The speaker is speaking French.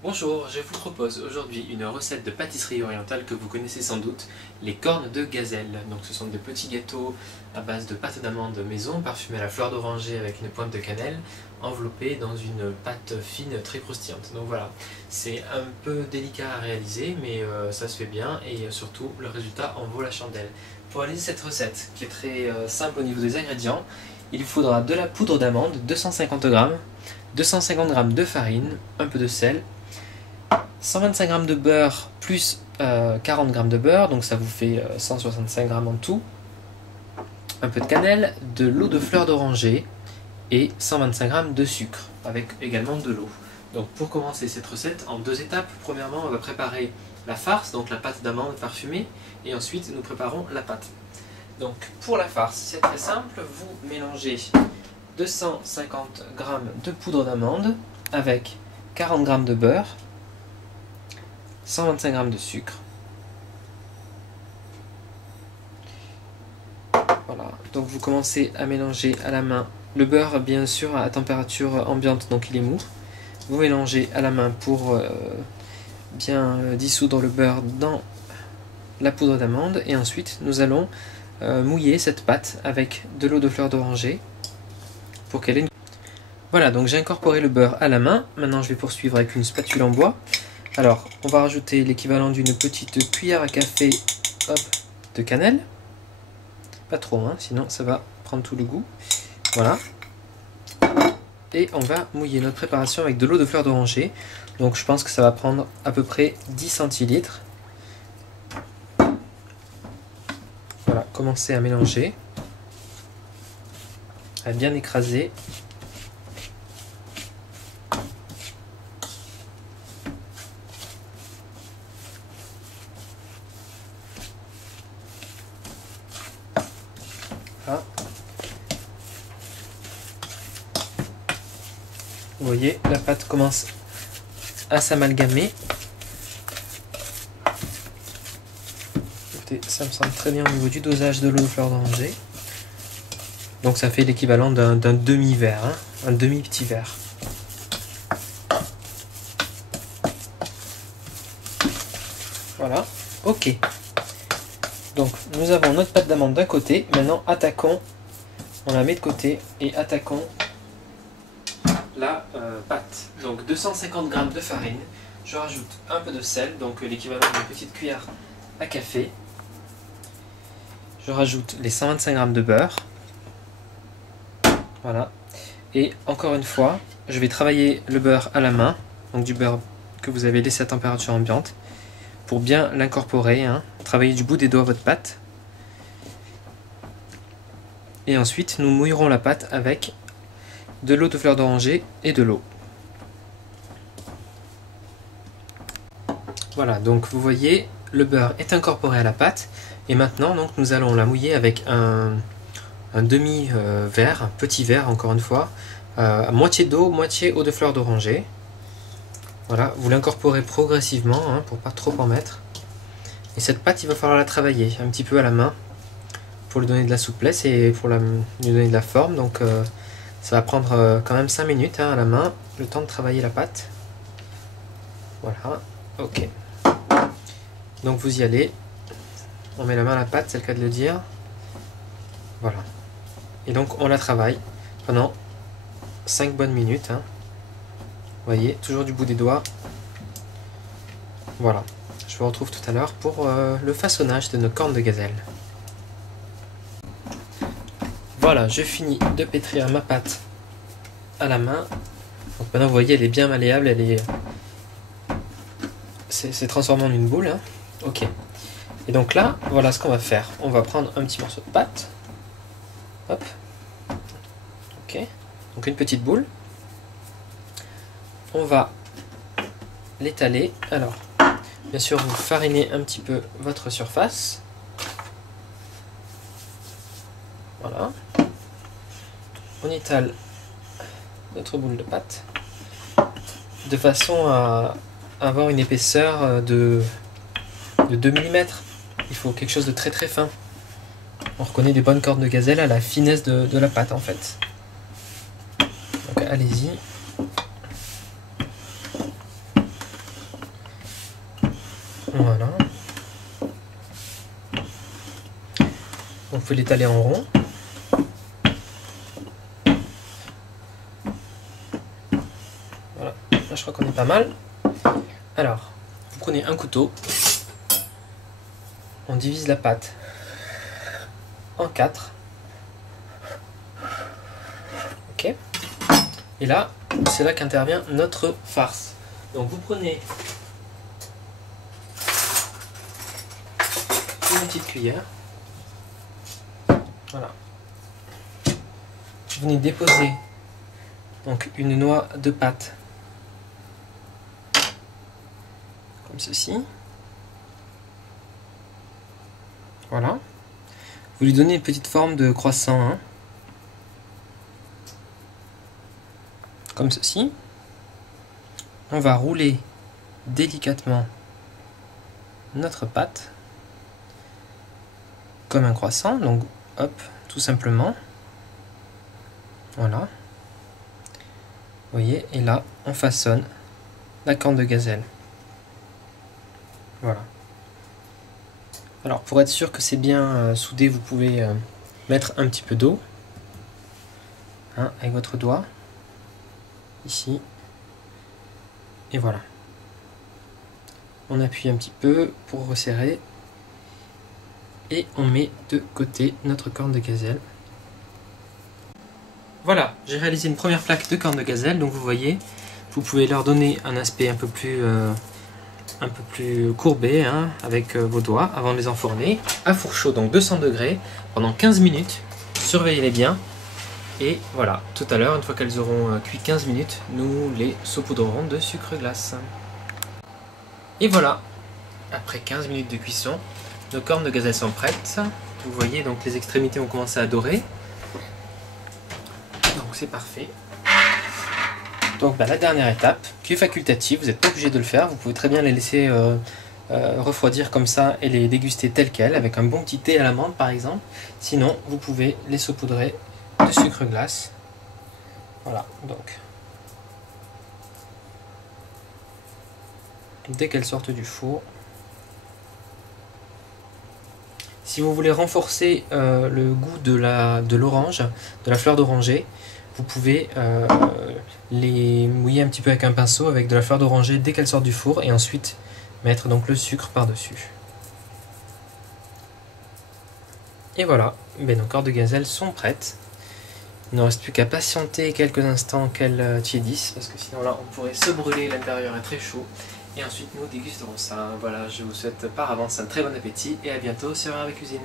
Bonjour, je vous propose aujourd'hui une recette de pâtisserie orientale que vous connaissez sans doute, les cornes de gazelle. Donc ce sont des petits gâteaux à base de pâte d'amande maison, parfumés à la fleur d'oranger avec une pointe de cannelle, enveloppés dans une pâte fine très croustillante. Donc voilà, c'est un peu délicat à réaliser, mais ça se fait bien et surtout le résultat en vaut la chandelle. Pour réaliser cette recette, qui est très simple au niveau des ingrédients, il vous faudra de la poudre d'amande, 250 g, 250 g de farine, un peu de sel, 125 g de beurre plus 40 g de beurre, donc ça vous fait 165 g en tout, un peu de cannelle, de l'eau de fleur d'oranger et 125 g de sucre, avec également de l'eau. Donc pour commencer cette recette, en deux étapes, premièrement on va préparer la farce, donc la pâte d'amande parfumée, et ensuite nous préparons la pâte. Donc pour la farce, c'est très simple, vous mélangez 250 g de poudre d'amande avec 40 g de beurre, 125 g de sucre. Voilà, donc vous commencez à mélanger à la main le beurre, bien sûr à température ambiante, donc il est mou. Vous mélangez à la main pour bien dissoudre le beurre dans la poudre d'amande, et ensuite nous allons mouiller cette pâte avec de l'eau de fleur d'oranger pour qu'elle ait une... Voilà, donc j'ai incorporé le beurre à la main. Maintenant je vais poursuivre avec une spatule en bois. Alors, on va rajouter l'équivalent d'une petite cuillère à café de cannelle. Pas trop, hein, sinon ça va prendre tout le goût. Voilà. Et on va mouiller notre préparation avec de l'eau de fleur d'oranger. Donc je pense que ça va prendre à peu près 10 centilitres. Voilà, commencez à mélanger. À bien écraser. Voilà. Vous voyez, la pâte commence à s'amalgamer. Écoutez, ça me semble très bien au niveau du dosage de l'eau de fleur d'oranger. Donc ça fait l'équivalent d'un demi-verre, hein, un demi-petit verre. Voilà, ok. Donc nous avons notre pâte d'amande d'un côté. Maintenant attaquons, on la met de côté et attaquons la pâte. Donc 250 g de farine. Je rajoute un peu de sel, donc l'équivalent d'une petite cuillère à café. Je rajoute les 125 g de beurre. Voilà. Et encore une fois, je vais travailler le beurre à la main, donc du beurre que vous avez laissé à température ambiante, pour bien l'incorporer, hein. Travailler du bout des doigts votre pâte. Et ensuite, nous mouillerons la pâte avec de l'eau de fleur d'oranger et de l'eau. Voilà, donc vous voyez, le beurre est incorporé à la pâte. Et maintenant, donc, nous allons la mouiller avec un demi-verre, un petit verre encore une fois, à moitié d'eau, moitié eau de fleur d'oranger. Voilà, vous l'incorporez progressivement, hein, pour pas trop en mettre. Et cette pâte, il va falloir la travailler un petit peu à la main pour lui donner de la souplesse et pour lui donner de la forme. Donc ça va prendre quand même 5 minutes, hein, à la main, le temps de travailler la pâte. Voilà, ok. Donc vous y allez. On met la main à la pâte, c'est le cas de le dire. Voilà. Et donc on la travaille pendant 5 bonnes minutes, hein. Vous voyez, toujours du bout des doigts. Voilà. Je vous retrouve tout à l'heure pour le façonnage de nos cornes de gazelle. Voilà, je finis de pétrir ma pâte à la main. Donc maintenant vous voyez, elle est bien malléable, c'est transformé en une boule, hein. Ok. Et donc là, voilà ce qu'on va faire. On va prendre un petit morceau de pâte. Hop. Ok. Donc une petite boule. On va l'étaler. Alors, bien sûr, vous farinez un petit peu votre surface. Voilà. On étale notre boule de pâte de façon à avoir une épaisseur de 2 mm. Il faut quelque chose de très très fin. On reconnaît des bonnes cornes de gazelle à la finesse de la pâte en fait. Donc allez-y. Voilà. On peut l'étaler en rond. Voilà, là je crois qu'on est pas mal. Alors, vous prenez un couteau, on divise la pâte en 4. Ok. Et là, c'est là qu'intervient notre farce. Donc vous prenez une petite cuillère. Voilà. Vous venez déposer donc une noix de pâte comme ceci. Voilà. Vous lui donnez une petite forme de croissant, hein, comme ceci. On va rouler délicatement notre pâte comme un croissant, donc hop, tout simplement. Voilà. Vous voyez, et là, on façonne la corne de gazelle. Voilà. Alors, pour être sûr que c'est bien soudé, vous pouvez mettre un petit peu d'eau, hein, avec votre doigt, ici. Et voilà. On appuie un petit peu pour resserrer. Et on met de côté notre corne de gazelle. Voilà, j'ai réalisé une première plaque de corne de gazelle. Donc vous voyez, vous pouvez leur donner un aspect un peu plus courbé, hein, avec vos doigts avant de les enfourner. À four chaud, donc 200 degrés, pendant 15 minutes. Surveillez-les bien. Et voilà, tout à l'heure, une fois qu'elles auront cuit 15 minutes, nous les saupoudrerons de sucre glace. Et voilà, après 15 minutes de cuisson, nos cornes de gazelle sont prêtes. Vous voyez, donc les extrémités ont commencé à dorer. Donc c'est parfait. Donc la dernière étape, qui est facultative, vous n'êtes pas obligé de le faire, vous pouvez très bien les laisser refroidir comme ça et les déguster telles quelles, avec un bon petit thé à l'amande par exemple. Sinon, vous pouvez les saupoudrer de sucre glace. Voilà, donc dès qu'elles sortent du four. Si vous voulez renforcer le goût de l'orange, de la fleur d'oranger, vous pouvez les mouiller un petit peu avec un pinceau avec de la fleur d'oranger dès qu'elles sortent du four et ensuite mettre donc le sucre par-dessus. Et voilà, nos cornes de gazelle sont prêtes. Il ne reste plus qu'à patienter quelques instants qu'elles tiédissent, parce que sinon là on pourrait se brûler, l'intérieur est très chaud. Et ensuite nous dégusterons ça. Voilà, je vous souhaite par avance un très bon appétit et à bientôt sur Hervé Cuisine.